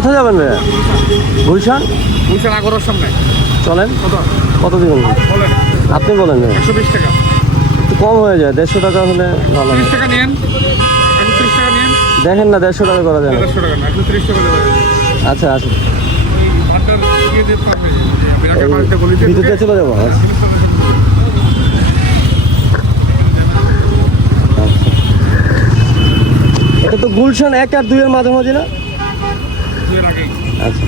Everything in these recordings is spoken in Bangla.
কোথায় যাবেন ভাইয়া? গুলশান? গুলশান আগরের সামনে। চলেন। কত? দিবেন? বলেন। আপনি বলেন। একশো বিশ টাকা। কম হয়ে যায় দেড়শো টাকা হলে ভালো টাকা দেখেন না দেড়শো টাকা করা যায় আচ্ছা আচ্ছা ভিতর দিয়ে চলে যাব আচ্ছা। এটা তো গুলশান এক আর দুইয়ের মাঝামাঝি না? আচ্ছা।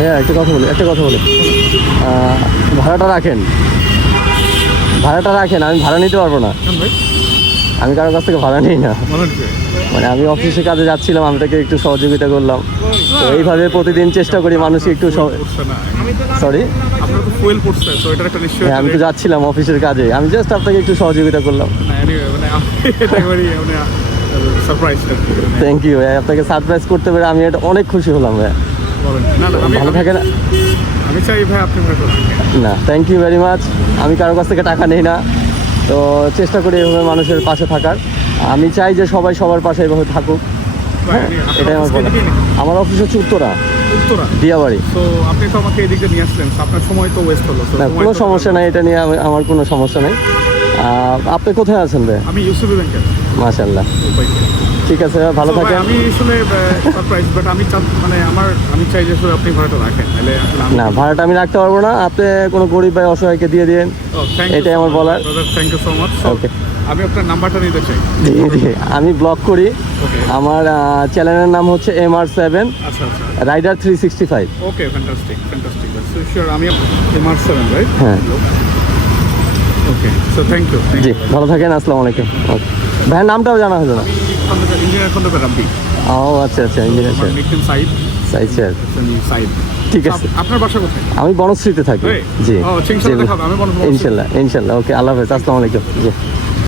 ভাইয়া একটা কথা বলি একটা কথা বলি। ভাড়াটা রাখেন। ভাড়াটা রাখেন আমি ভাড়া নিতে পারব না। আমি কারোর কাছ থেকে ভাড়া নিই না। মানে আমি অফিসে কাজে যাচ্ছিলাম আমি তাকে একটু সহযোগিতা করলাম। তো এইভাবে প্রতিদিন চেষ্টা করি মানুষকে একটু সরি হ্যাঁ আমি তো যাচ্ছিলাম অফিসের কাজে। আমি জাস্ট আপনাকে একটু সহযোগিতা করলাম। থ্যাংক ইউ ভাই আপনাকে সারপ্রাইজ করতে পেরে আমি এটা অনেক খুশি হলাম ভাই ভালো থাকে না আমি চাই ভাই আপনি না থ্যাংক ইউ ভেরি মাচ আমি কারোর কাছ থেকে টাকা নেই না। তো চেষ্টা করি এভাবে মানুষের পাশে থাকার। আমি চাই যে সবাই সবার পাশে এভাবে থাকুক। হ্যাঁ এটাই আমার বলা আমার অফিস হচ্ছে উত্তরা। উত্তরা? দিয়াবাড়ি। তো আপনি তো আমাকে এদিকে নিয়ে আসলেন আপনার সময় তো ওয়েস্ট হলো না কোনো সমস্যা নাই এটা নিয়ে আমার কোনো সমস্যা নেই। আপনি কোথায় আছেন ভাই? আমি ইউসুফি ব্যাংকের মাশাল্লাহ ঠিক আছে ভালো থাকেন। আমি আসলে সারপ্রাইজ বাট আমি মানে আমার আমি চাই যে আপনি ভাড়াটা রাখেন তাহলে আসলে না ভাড়াটা আমি রাখতে পারব না। আপনি কোনো গরিব ভাই অসহায়কে দিয়ে দিন। এটাই আমার বলার। Thank you so much Okay. আমি আপনার নাম্বারটা নিতে চাই। জি জি আমি ব্লগ করি। ওকে আমার চ্যানেলের নাম হচ্ছে M R seven rider three sixty five okay fantastic fantastic so sure আমি এমআর সেভেন রাইট হ্যাঁ। ওকে সো থ্যাংক ইউ জি ভালো থাকেন আসসালামু আলাইকুম। ওকে ভাইয়ের নামটাও জানা হলো না। ইঞ্জিনিয়ার খন্দকার রাব্বি ও আচ্ছা আচ্ছা ইঞ্জিনিয়ার আমার nickname Saeed side sir. Saeed ঠিক আছে। আপনার বাসা কোথায়? আমি বনশ্রীতে থাকি। জি। ও, ওকে আল্লাহ হাফেজ। আসসালামু আলাইকুম। জি।